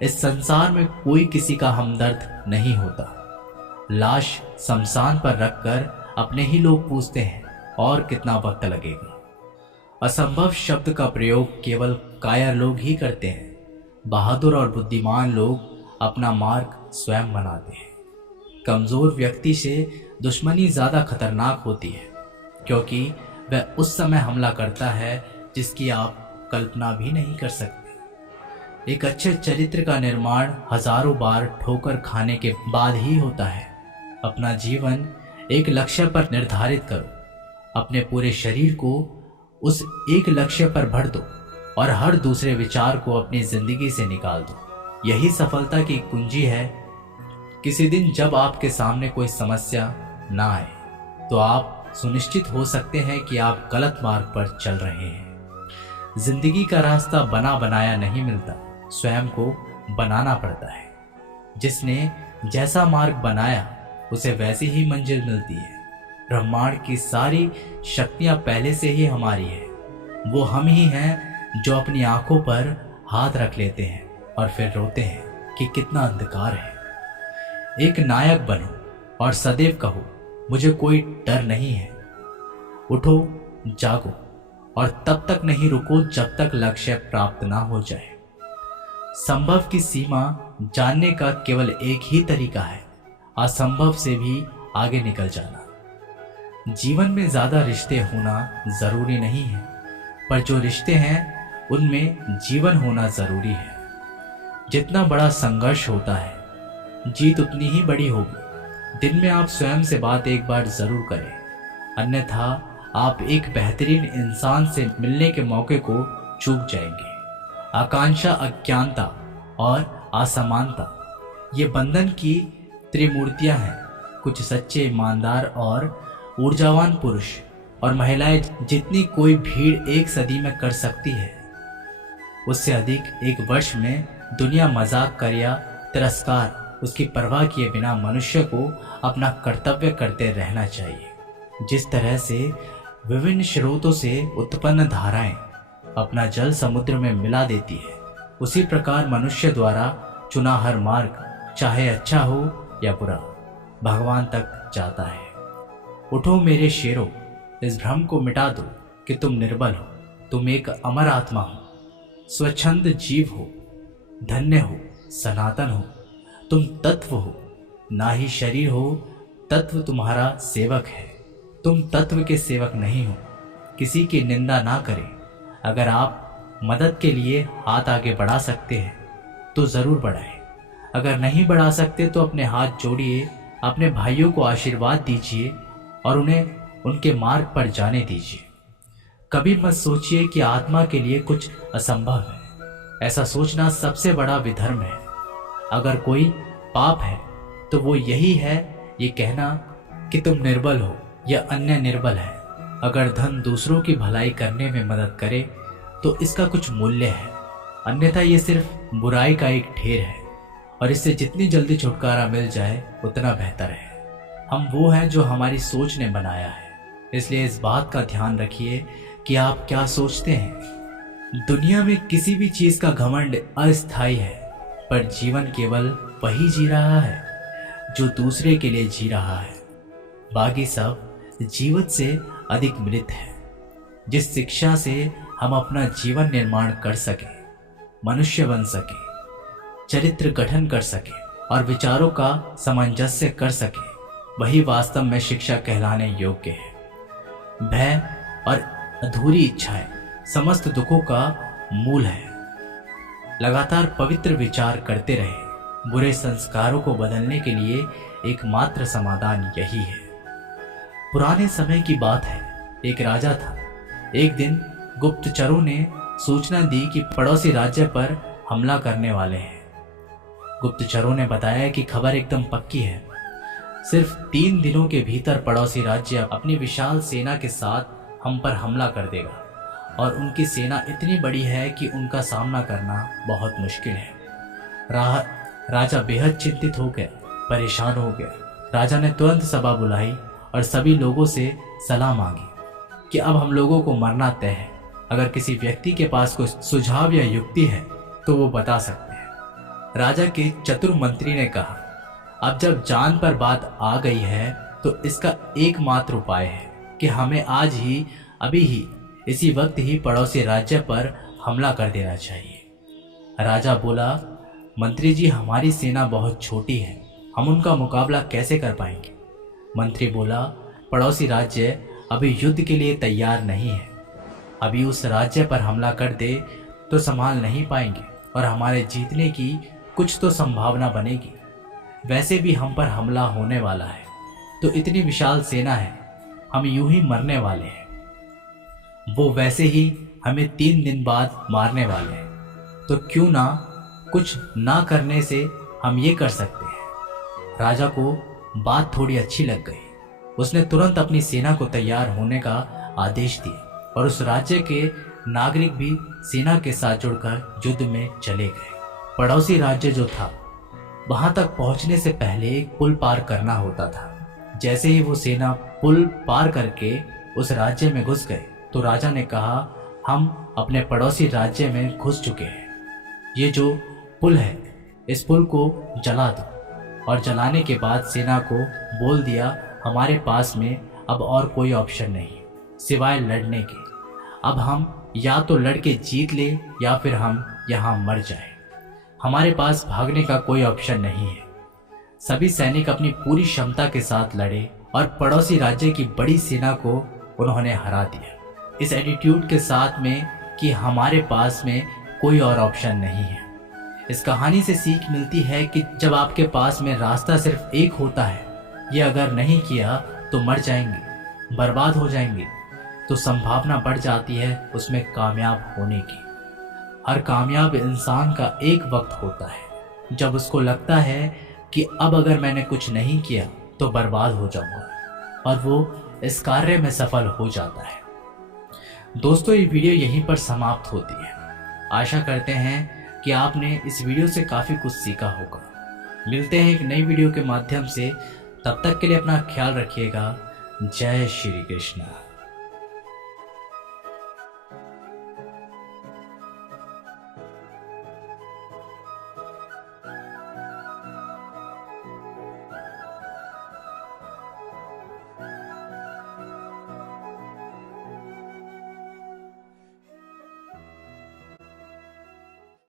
इस संसार में कोई किसी का हमदर्द नहीं होता। लाश शमशान पर रखकर अपने ही लोग पूछते हैं और कितना वक्त लगेगा। असंभव शब्द का प्रयोग केवल कायर लोग ही करते हैं। बहादुर और बुद्धिमान लोग अपना मार्ग स्वयं बनाते हैं। कमजोर व्यक्ति से दुश्मनी ज्यादा खतरनाक होती है, क्योंकि वह उस समय हमला करता है जिसकी आप कल्पना भी नहीं कर सकते। एक अच्छे चरित्र का निर्माण हजारों बार ठोकर खाने के बाद ही होता है। अपना जीवन एक लक्ष्य पर निर्धारित करो, अपने पूरे शरीर को उस एक लक्ष्य पर भर दो और हर दूसरे विचार को अपनी जिंदगी से निकाल दो। यही सफलता की कुंजी है। किसी दिन जब आपके सामने कोई समस्या ना आए तो आप सुनिश्चित हो सकते हैं कि आप गलत मार्ग पर चल रहे हैं। जिंदगी का रास्ता बना बनाया नहीं मिलता, स्वयं को बनाना पड़ता है। जिसने जैसा मार्ग बनाया उसे वैसी ही मंजिल मिलती है। ब्रह्मांड की सारी शक्तियां पहले से ही हमारी है। वो हम ही हैं जो अपनी आंखों पर हाथ रख लेते हैं और फिर रोते हैं कि कितना अंधकार है। एक नायक बनो और सदैव कहो, मुझे कोई डर नहीं है। उठो, जागो और तब तक नहीं रुको जब तक लक्ष्य प्राप्त ना हो जाए। संभव की सीमा जानने का केवल एक ही तरीका है, असंभव से भी आगे निकल जाना। जीवन में ज्यादा रिश्ते होना जरूरी नहीं है, पर जो रिश्ते हैं उनमें जीवन होना जरूरी है। जितना बड़ा संघर्ष होता है, जीत उतनी ही बड़ी होगी। दिन में आप स्वयं से बात एक बार जरूर करें, अन्यथा आप एक बेहतरीन इंसान से मिलने के मौके को चूक जाएंगे। आकांक्षा, अज्ञानता और असमानता ये बंधन की त्रिमूर्तियां हैं। कुछ सच्चे, ईमानदार और ऊर्जावान पुरुष और महिलाएं जितनी कोई भीड़ एक सदी में कर सकती है, उससे अधिक एक वर्ष में दुनिया मजाक कर या तिरस्कार उसकी परवाह किए बिना मनुष्य को अपना कर्तव्य करते रहना चाहिए। जिस तरह से विभिन्न स्रोतों से उत्पन्न धाराएं अपना जल समुद्र में मिला देती है, उसी प्रकार मनुष्य द्वारा चुना हर मार्ग, चाहे अच्छा हो या बुरा, भगवान तक जाता है। उठो मेरे शेरों, इस भ्रम को मिटा दो कि तुम निर्बल हो। तुम एक अमर आत्मा हो, स्वच्छंद जीव हो, धन्य हो, सनातन हो। तुम तत्व हो, ना ही शरीर हो। तत्व तुम्हारा सेवक है, तुम तत्व के सेवक नहीं हो। किसी की निंदा ना करें। अगर आप मदद के लिए हाथ आगे बढ़ा सकते हैं तो जरूर बढ़ाएं। अगर नहीं बढ़ा सकते तो अपने हाथ जोड़िए, अपने भाइयों को आशीर्वाद दीजिए और उन्हें उनके मार्ग पर जाने दीजिए। कभी मत सोचिए कि आत्मा के लिए कुछ असंभव है। ऐसा सोचना सबसे बड़ा विधर्म है। अगर कोई पाप है तो वो यही है, ये कहना कि तुम निर्बल हो या अन्य निर्बल है। अगर धन दूसरों की भलाई करने में मदद करे तो इसका कुछ मूल्य है, अन्यथा ये सिर्फ बुराई का एक ढेर है और इससे जितनी जल्दी छुटकारा मिल जाए उतना बेहतर है। हम वो हैं जो हमारी सोच ने बनाया है, इसलिए इस बात का ध्यान रखिए कि आप क्या सोचते हैं। दुनिया में किसी भी चीज का घमंड अस्थायी है, पर जीवन केवल वही जी रहा है जो दूसरे के लिए जी रहा है। बाकी सब जीवन से अधिक मृत है। जिस शिक्षा से हम अपना जीवन निर्माण कर सके, मनुष्य बन सके, चरित्र गठन कर सके और विचारों का सामंजस्य कर सके, वही वास्तव में शिक्षा कहलाने योग्य है। भय और अधूरी इच्छाएं समस्त दुखों का मूल है। लगातार पवित्र विचार करते रहे। बुरे संस्कारों को बदलने के लिए एकमात्र समाधान यही है। पुराने समय की बात है, एक राजा था। एक दिन गुप्तचरों ने सूचना दी कि पड़ोसी राज्य पर हमला करने वाले हैं। गुप्तचरों ने बताया कि खबर एकदम पक्की है। सिर्फ 3 दिनों के भीतर पड़ोसी राज्य अपनी विशाल सेना के साथ हम पर हमला कर देगा और उनकी सेना इतनी बड़ी है कि उनका सामना करना बहुत मुश्किल है। राजा बेहद चिंतित हो गया, परेशान हो गया। राजा ने तुरंत सभा बुलाई और सभी लोगों से सलाह मांगी कि अब हम लोगों को मरना तय है। अगर किसी व्यक्ति के पास कोई सुझाव या युक्ति है तो वो बता सकते हैं। राजा के चतुर मंत्री ने कहा, अब जब जान पर बात आ गई है तो इसका एकमात्र उपाय है कि हमें आज ही, अभी ही, इसी वक्त ही पड़ोसी राज्य पर हमला कर देना चाहिए। राजा बोला, मंत्री जी, हमारी सेना बहुत छोटी है, हम उनका मुकाबला कैसे कर पाएंगे? मंत्री बोला, पड़ोसी राज्य अभी युद्ध के लिए तैयार नहीं है। अभी उस राज्य पर हमला कर दे तो संभाल नहीं पाएंगे और हमारे जीतने की कुछ तो संभावना बनेगी। वैसे भी हम पर हमला होने वाला है, तो इतनी विशाल सेना है, हम यूं ही मरने वाले हैं। वो वैसे ही हमें 3 दिन बाद मारने वाले हैं, तो क्यों ना कुछ ना करने से हम ये कर सकते हैं। राजा को बात थोड़ी अच्छी लग गई। उसने तुरंत अपनी सेना को तैयार होने का आदेश दिया और उस राज्य के नागरिक भी सेना के साथ जुड़कर युद्ध में चले गए। पड़ोसी राज्य जो था, वहां तक पहुंचने से पहले एक पुल पार करना होता था। जैसे ही वो सेना पुल पार करके उस राज्य में घुस गए तो राजा ने कहा, हम अपने पड़ोसी राज्य में घुस चुके हैं। ये जो पुल है, इस पुल को जला दो। और जलाने के बाद सेना को बोल दिया, हमारे पास में अब और कोई ऑप्शन नहीं सिवाय लड़ने के। अब हम या तो लड़के जीत ले या फिर हम यहाँ मर जाएं। हमारे पास भागने का कोई ऑप्शन नहीं है। सभी सैनिक अपनी पूरी क्षमता के साथ लड़े और पड़ोसी राज्य की बड़ी सेना को उन्होंने हरा दिया, इस एटीट्यूड के साथ में कि हमारे पास में कोई और ऑप्शन नहीं है। इस कहानी से सीख मिलती है कि जब आपके पास में रास्ता सिर्फ एक होता है, ये अगर नहीं किया तो मर जाएंगे, बर्बाद हो जाएंगे, तो संभावना बढ़ जाती है उसमें कामयाब होने की। हर कामयाब इंसान का एक वक्त होता है जब उसको लगता है कि अब अगर मैंने कुछ नहीं किया तो बर्बाद हो जाऊंगा, और वो इस कार्य में सफल हो जाता है। दोस्तों, ये वीडियो यहीं पर समाप्त होती है। आशा करते हैं कि आपने इस वीडियो से काफ़ी कुछ सीखा होगा। मिलते हैं एक नई वीडियो के माध्यम से, तब तक के लिए अपना ख्याल रखिएगा। जय श्री कृष्ण।